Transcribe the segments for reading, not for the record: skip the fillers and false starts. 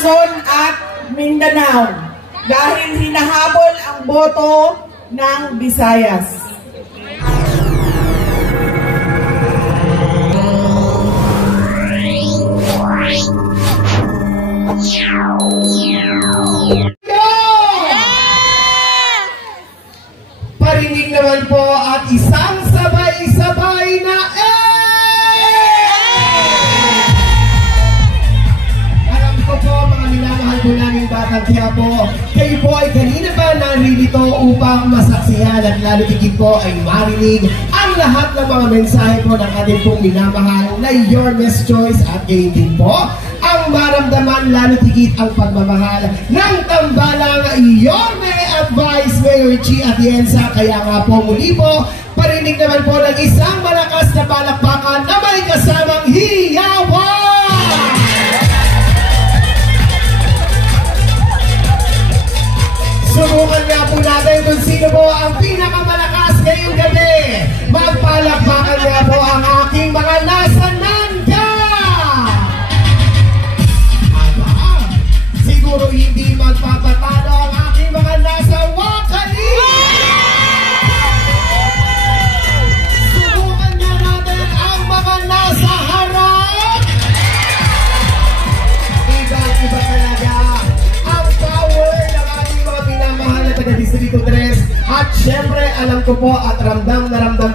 Luzon at Mindanao dahil hinahabol ang boto ng Visayas. Parinig naman po at isang sabay-sabay na Alam ko po mga minamahal po namin Batang Quiapo, kayo po ay kanina pa naririto upang masaksihan at lalo tigit po ay marinig ang lahat ng mga mensahe po ng ating pong minamahal na Your Best Choice at gayon din po ang maramdaman lalo tigit ang pagmamahal ng tambalang Yorme at Vice Mayor Chi Atienza. Kaya nga po muli po, parinig naman po ng isang malakas na palakpakan na may kasamang hiyawan! Subukan nga po natin kung sino po ang pinakamalakas ngayong gabi. Magpalakpakan nga po ang aking mga nasa Nangka! Siguro hindi magpapatalo ang aking mga nasa Wakali! Subukan nga natin ang mga nasa harap! Iba-iba talaga ang power ng ating mga pinamahal na taga-Distrito 3. At syempre, alam ko po at ramdam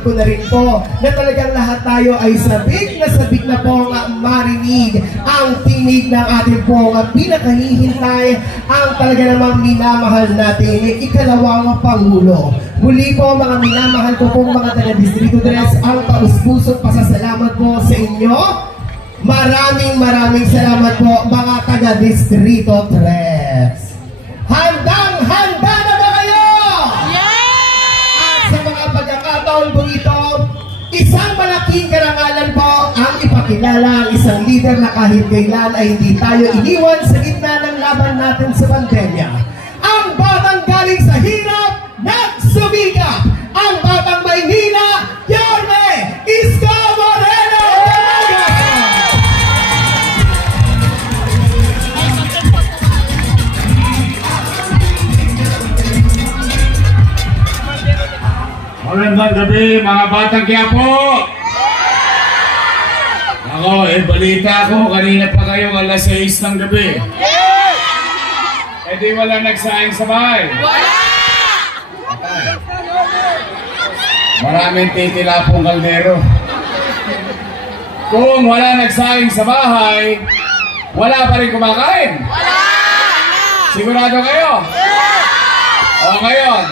ko na rin po na talagang lahat tayo ay sabik na po marinig ang tinig ng ating po pinakahihintay ang talaga namang minamahal natin ikalawang Pangulo. Muli po mga minamahal ko pong mga taga-Distrito 3, ang taus-pusong pasasalamat po sa inyo. Maraming salamat po mga taga-Distrito 3. Handang-handa na ba kayo? At sa mga pagkakataon po ito, isang malaking karangalan po ang ipakilala ang isang leader na kahit kailan ay hindi tayo iniwan sa gitna ng laban natin sa pandemya. Ang batang galing sa hirap, nagsumikap! Ang batang Maynila, Yorme Isko Moreno! Magandang gabi mga Batang Quiapo! Ako, balita ko, kanina pa kayo alas 6 ng gabi. Di wala nagsaing sa bahay. Maraming titila pong kaldero. Kung wala nagsaing sa bahay, wala pa rin kumakain. Sigurado kayo? O ngayon,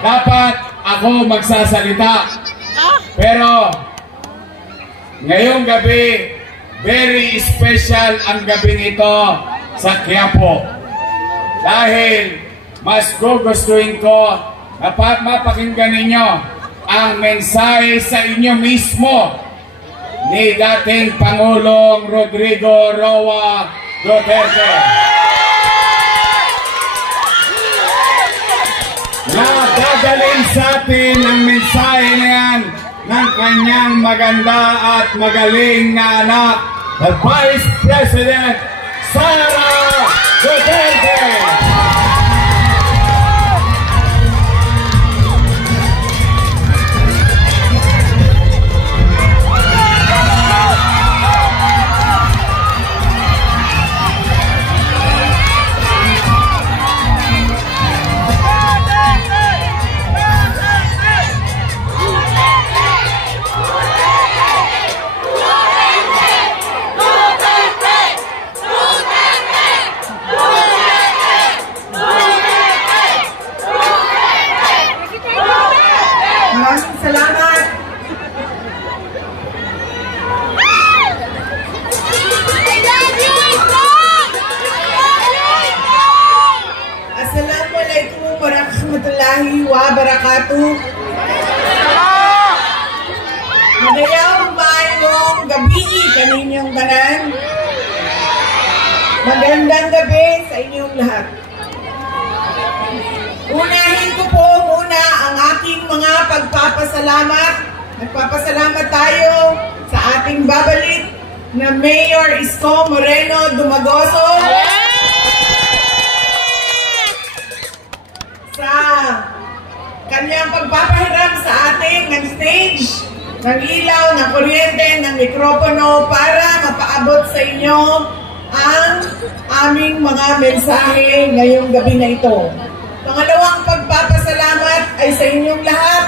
dapat ako magsasalita. Pero ngayong gabi, very special ang gabing ito sa Quiapo. Dahil mas gugustuhin ko na mapakinggan ninyo ang mensahe sa inyo mismo ni dating Pangulong Rodrigo Roa Duterte. Nadadalhin sa atin ang mensahe na yan ng kanyang maganda at magaling na anak, the Vice President Sara Duterte. Wabarakatuh. Magayang maayong gabi kaninyong tanan. Magandang gabi sa inyong lahat. Unahin ko po muna ang aking mga pagpapasalamat. Nagpapasalamat tayo sa ating babalik na Mayor Isko Moreno Dumagoso. kanyang pagpapahiram sa atin ng stage, ng ilaw, ng kuryente, ng mikropono para mapaabot sa inyo ang aming mga mensahe ngayong gabi na ito. Pangalawang pagpapasalamat ay sa inyong lahat,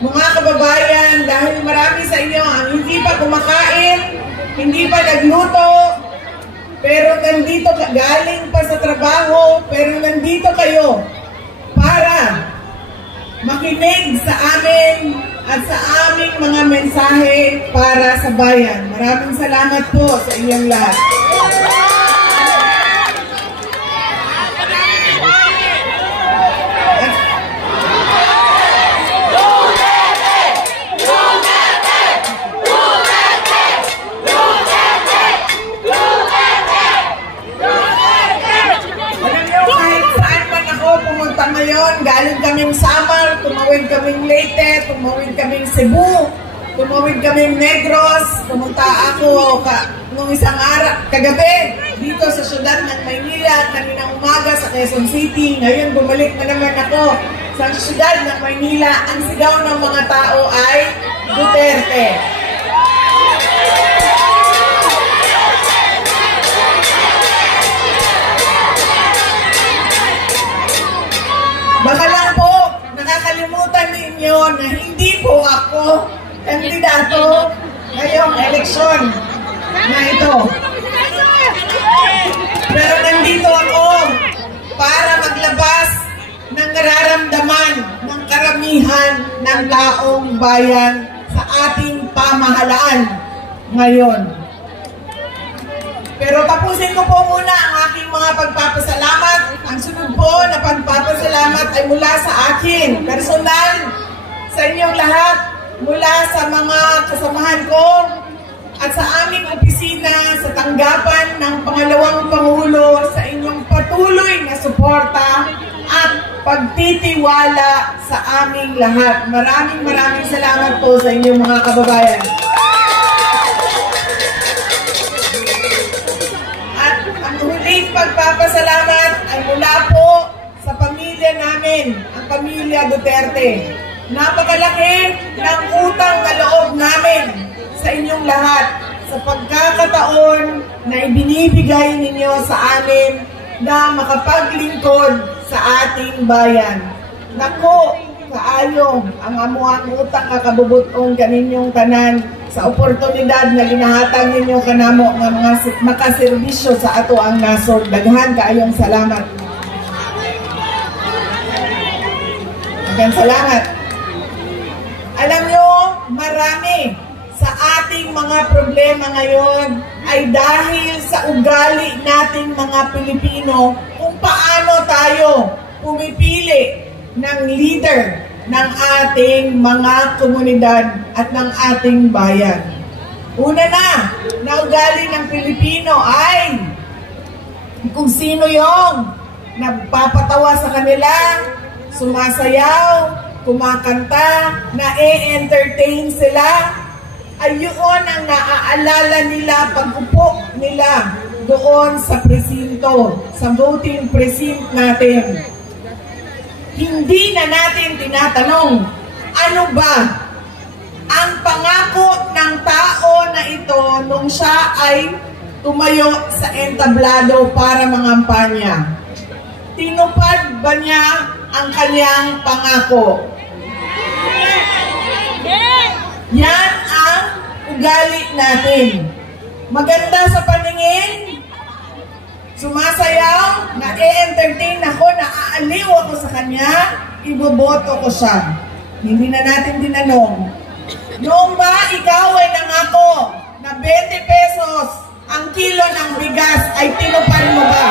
mga kababayan, dahil marami sa inyo ang hindi pa kumakain, hindi pa nagluto, pero nandito galing pa sa trabaho, pero nandito kayo para makinig sa amin at sa aming mga mensahe para sa bayan. Maraming salamat po sa inyong lahat. Ngayon, galing kaming Samar, tumawid kaming Leyte, tumawid kaming Cebu, tumawid kaming Negros, pumunta ako nung isang araw, kagabi, dito sa syudad ng Maynila, kaninang umaga sa Quezon City. Ngayon, bumalik na naman ako sa syudad ng Maynila. Ang sigaw ng mga tao ay Duterte. Baka lang po, nakakalimutan ninyo na hindi po ako kandidato ngayong eleksyon na ito. Pero nandito ako para maglabas ng nararamdaman ng karamihan ng taong bayan sa ating pamahalaan ngayon. Pero tapusin ko po muna ang aking mga pagpapasalamat. Ang sunod po na pagpapasalamat ay mula sa akin, personal, sa inyong lahat, mula sa mga kasamahan ko at sa aming opisina sa tanggapan ng pangalawang Pangulo sa inyong patuloy na suporta at pagtitiwala sa aming lahat. Maraming salamat po sa inyong mga kababayan. Pagpapasalamat ay mula po sa pamilya namin, ang pamilya Duterte. Napakalaki ng utang na loob namin sa inyong lahat sa pagkakataon na ibinibigay ninyo sa amin na makapaglingkod sa ating bayan. Nako, kaayo ang amuang utang kakabubutong kaninyong tanan sa oportunidad na ginahatag ninyo kanamo nga mga makaserbisyo sa ato ang nasod. Daghan kaayong salamat. Daghan salamat. Alam nyo, marami sa ating mga problema ngayon ay dahil sa ugali nating mga Pilipino kung paano tayo pumipili ng leader ng ating mga komunidad at ng ating bayan. Una na ugali ng Pilipino ay kung sino yung nagpapatawa sa kanila, sumasayaw, kumakanta, na-entertain sila, ay yun ang naaalala nila pag-upo nila doon sa presinto, sa voting precinct natin. Hindi na natin tinatanong, ano ba ang pangako ng tao na ito nung siya ay tumayo sa entablado para mangampanya? Tinupad ba niya ang kanyang pangako? Yan ang ugali natin. Maganda sa paningin, sumasayaw, na-entertain ako, naaaliw ako sa kanya, iboboto ko siya. Hindi na natin tinanong, noong ba ikaw ay nangako na 20 pesos ang kilo ng bigas ay tinupad mo ba?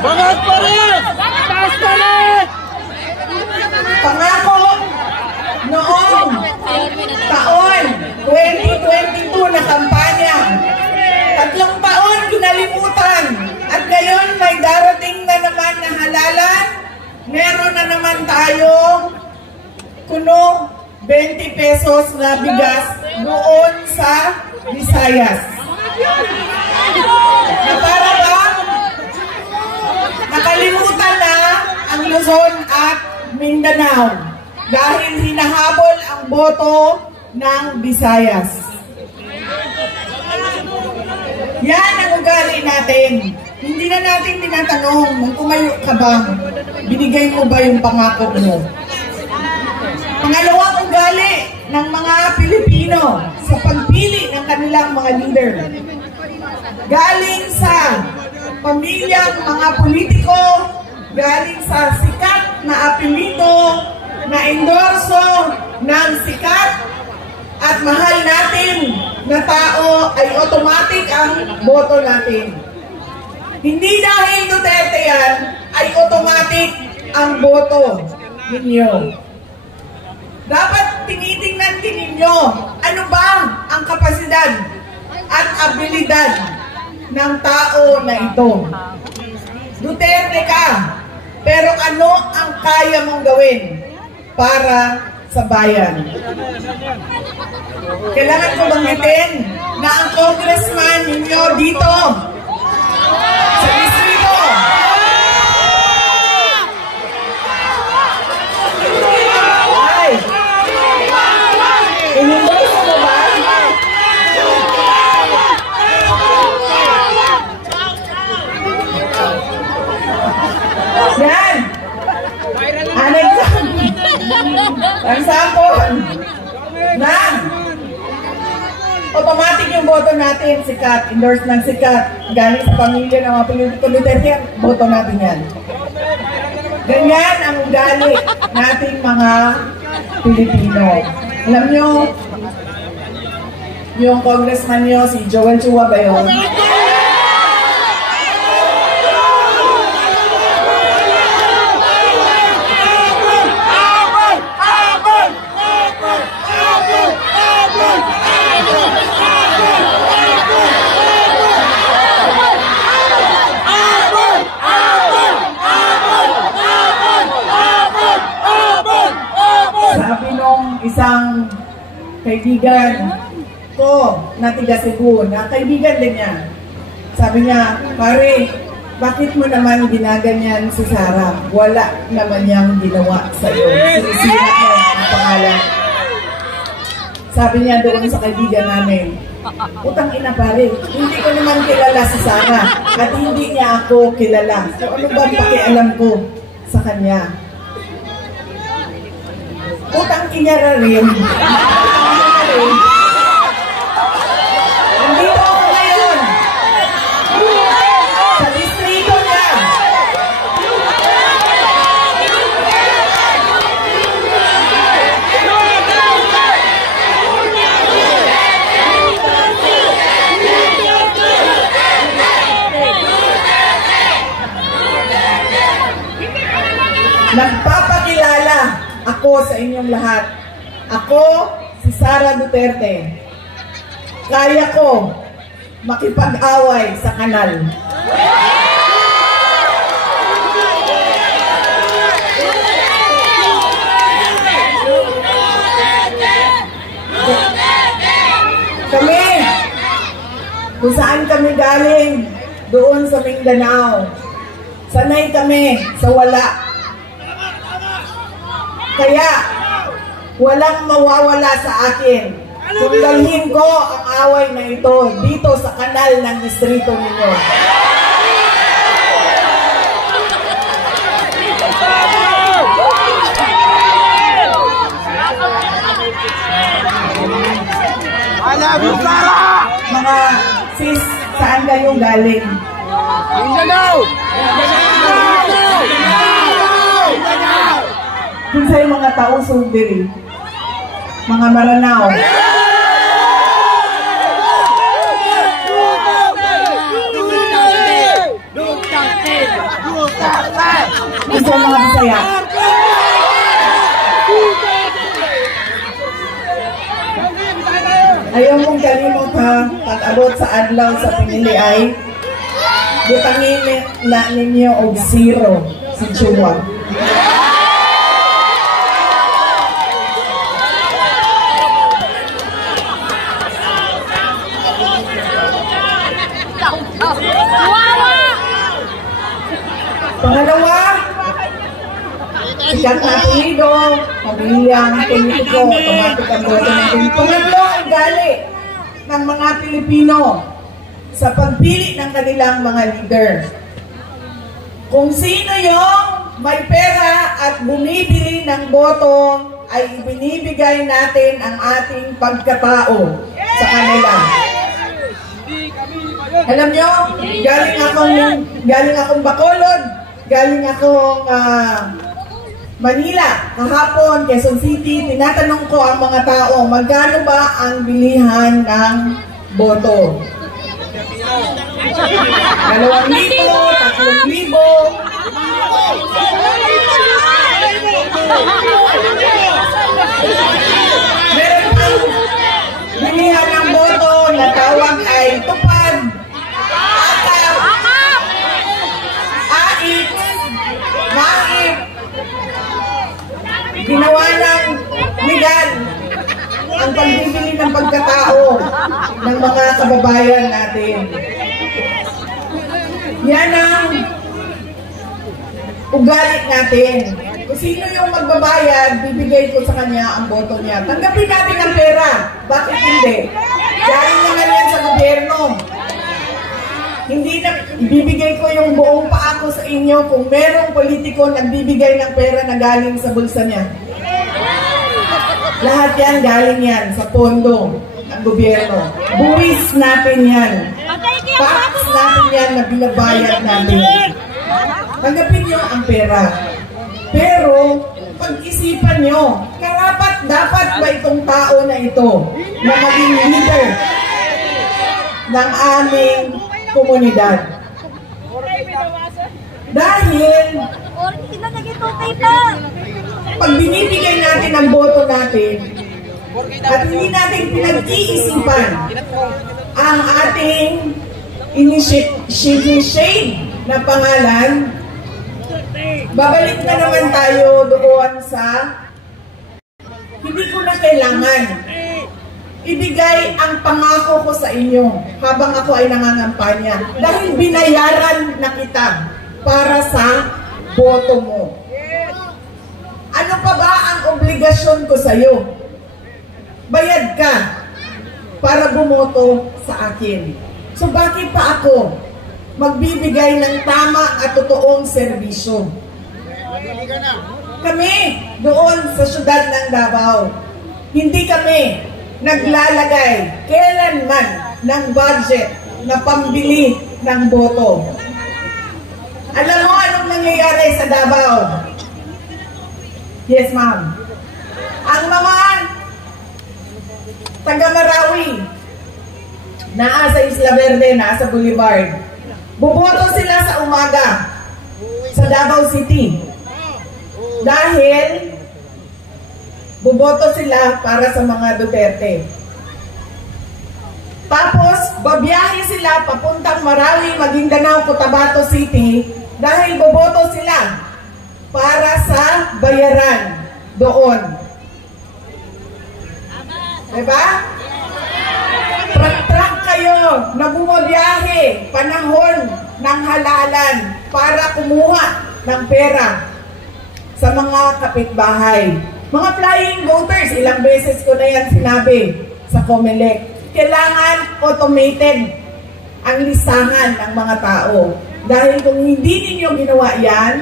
Bangat pa rin! Taas pa rin! Pangako noong taon 2022 na kampanya, 3 taon kinalimutan at ngayon may darating na naman na halalan. Meron na naman tayong kuno 20 pesos na bigas doon sa Visayas. Na para ba nakalimutan na ang Luzon at Mindanao dahil hinahabol ang boto ng Visayas. Yan ang ugali natin. Hindi na natin tinatanong kung kumayo ka ba, binigay mo ba yung pangako mo. Pangalawang ugali ng mga Pilipino sa pagpili ng kanilang mga leader. Galing sa pamilyang mga politiko, galing sa sikat na apelyido, na endorso ng sikat at mahal natin na tao ay automatic ang boto natin. Hindi dahil Duterte yan, ay automatic ang boto ninyo. Dapat tinitingnan din ninyo ano ba ang kapasidad at abilidad ng tao na ito. Duterte ka, pero ano ang kaya mong gawin para sa bayan? Kailangan ko banggitin na ang congressman ninyo dito sa distrito ay inundos mo ba? Yan! Ang sampon na automatic yung boto natin, sikat, endorse ng sikat, galing sa pamilya ng mga politiko Duterte, boto natin yan. Ganyan ang ugali nating mga Pilipino. Alam nyo, yung congressman nyo, si Joel Chua ba yun? Sabi nung isang kaibigan ko na tiga Cebu, na kaibigan din niya. Sabi niya, pare, bakit mo naman ginaganyan si Sara? Wala naman niyang ginawa sa iyo. Sinisira niya ang pangalan. Sabi niya doon sa kaibigan namin, utang ina pare, hindi ko naman kilala si Sara at hindi niya ako kilala. So ano ba pakialam ko sa kanya? Utang inyara rin. Nandito ako ngayon sa distrito niya. Nagpapakilala ako sa inyong lahat. Ako, si Sara Duterte. Kaya ko makipag-away sa kanal. Kami, kung saan kami galing, doon sa Mindanao. Sanay kami sa wala. Kaya, walang mawawala sa akin kung dalhin ko ang away na ito dito sa kanal ng distrito ninyo. Mga sis, saan kayo galing? Mindanao! Kung sa'yo mga taong sundiri, mga Maranao. Kung sa'yo mga Bisaya. Ayaw mong kalimot ha, pag-abot sa adlaw sa pinili ay butangin na ninyo og 0 si Chua. Pangalawa, sikat na apelido, pamilyang politiko, automatic ang boto natin. Pangatlo, ang gali ng mga Pilipino sa pagpili ng kanilang mga leader. Kung sino yung may pera at bumibili ng boto, ay ibinibigay natin ang ating pagkatao sa kanila. Alam nyo, galing akong Bacolod, galing akong Manila, kahapon, Quezon City, tinatanong ko ang mga tao, magkano ba ang bilihan ng boto? 2,000, 3,000. Meron ang bilihan ng boto na tawag ay tupad, atap, ait, maip, ginawa ng legal ang pagbibili ng pagkatao ng mga kababayan natin. Yan ang ugali natin. Kung sino yung magbabayad, bibigay ko sa kanya ang boto niya. Tanggapin natin ang pera. Bakit hindi? Galing naman yan sa gobyerno. Hindi na, bibigay ko yung buong paako sa inyo kung merong politiko nagbibigay ng pera na galing sa bulsa niya. Lahat yan, galing yan sa pondo ng gobyerno. Buwis natin yan. Tax natin yan na binabayad natin. Tanggapin nyo ang pera. Pero, pag-isipan nyo, dapat ba itong tao na ito na maging leader ng aming komunidad? Dahil, pag binibigay natin ang boto natin, at hindi natin pinag-iisipan ang ating shade na pangalan, babalik na naman tayo doon sa hindi ko na kailangan ibigay ang pangako ko sa inyo habang ako ay nangangampanya dahil binayaran na kita para sa boto mo. Ano pa ba ang obligasyon ko sa iyo? Bayad ka para bumoto sa akin. So bakit pa ako magbibigay ng tama at totoong serbisyo? Kami doon sa syudad ng Davao, hindi kami naglalagay kailanman ng budget na pambili ng boto. Alam mo anong nangyayari sa Davao? Yes, ma'am. Ang mga taga-Marawi, naa sa Isla Verde, naa sa Boulevard, buboto sila sa umaga sa Davao City. Dahil buboto sila para sa mga Duterte. Tapos, babiyahe sila papuntang Marawi, Maguindanao, Cotabato City dahil boboto sila para sa bayaran doon. Diba? Trak-trak kayo na bumabiyahe panahon ng halalan para kumuha ng pera sa mga kapitbahay. Mga flying voters, ilang beses ko na yan sinabi sa COMELEC. Kailangan automated ang listahan ng mga tao. Dahil kung hindi ninyo ginawa yan,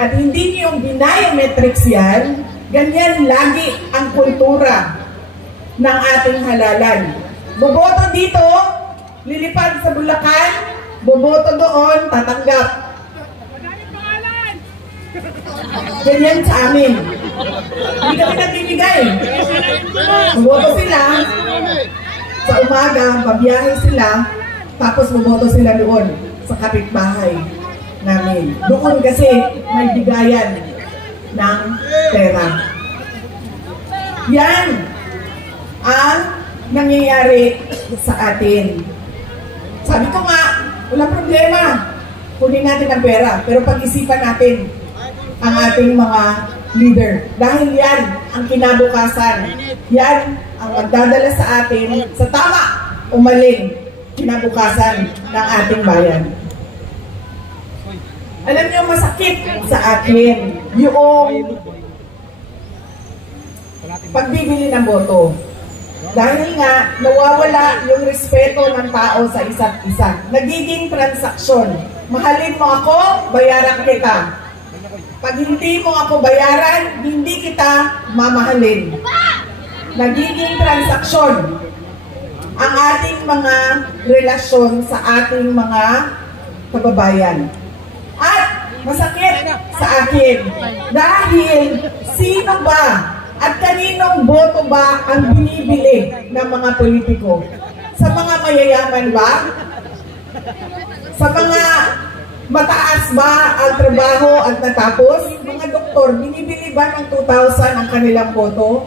at hindi niyo binayometrics yan, ganyan lagi ang kultura ng ating halalan. Boboto dito, lilipad sa Bulacan, boboto doon, tatanggap. Ganyan sa amin. Hindi kami nagbibigay. Boboto sila, sa umaga, babiyahe sila, tapos boboto sila doon sa kapitbahay namin. Doon kasi may bigayan ng pera. Yan ang nangyayari sa atin. Sabi ko nga, walang problema. Kunin natin ang pera. Pero pag-isipan natin ang ating mga leader. Dahil yan ang kinabukasan. Yan ang magdadala sa atin sa tama o maling kinabukasan ng ating bayan. Alam niyo, masakit sa akin yung pagbibili ng boto. Dahil nga, nawawala yung respeto ng tao sa isa't isa. Nagiging transaksyon. Mahalin mo ako, bayaran kita. Pag hindi mo ako bayaran, hindi kita mamahalin. Nagiging transaksyon ang ating mga relasyon sa ating mga kababayan. At masakit sa akin dahil sino ba at kaninong boto ba ang binibili ng mga politiko? Sa mga mayayaman ba? Sa mga mataas ba ang trabaho at natapos? Mga doktor, binibili ba ng 2,000 ang kanilang boto?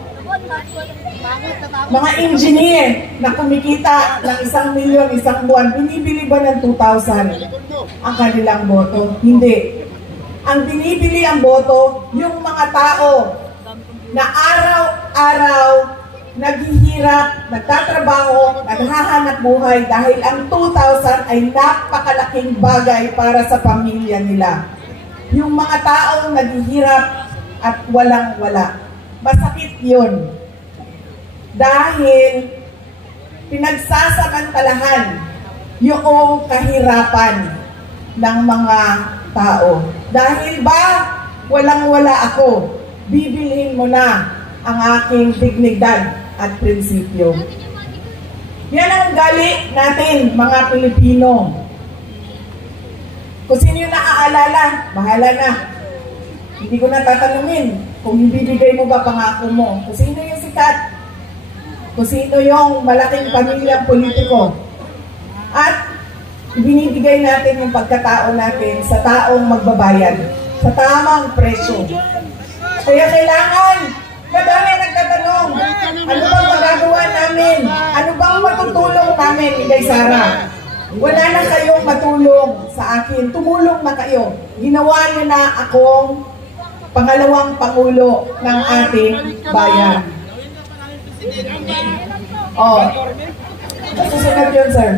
Mga engineer na kumikita ng 1 milyon isang buwan, binibili ba ng 2,000 ang kanilang boto? Hindi. Ang binibili ang boto, yung mga tao na araw-araw naghihirap, nagtatrabaho, naghahanap buhay dahil ang 2,000 ay napakalaking bagay para sa pamilya nila. Yung mga taong naghihirap at walang-wala. Masakit yun. Dahil pinagsasamantalahan yung kahirapan ng mga tao. Dahil ba walang-wala ako, bibilhin mo na ang aking dignidad at prinsipyo. Yan ang gali natin, mga Pilipino. Kung sino yung naaalala, bahala na. Hindi ko na tatanungin kung ibibigay mo ba pangako mo. Kung sino yung sikat, kung sino yung malaking pamilyang politiko. At binibigay natin yung pagkatao natin sa taong magbabayad, sa tamang presyo. Kaya kailangan, madami nagtatanong, ano bang magagawa namin? Ano bang matutulong namin kay Sara? Wala na kayong matulong sa akin. Tumulong na kayo. Ginawa niyo na akong pangalawang pangulo ng ating bayan. Oh, susunod yun, sir.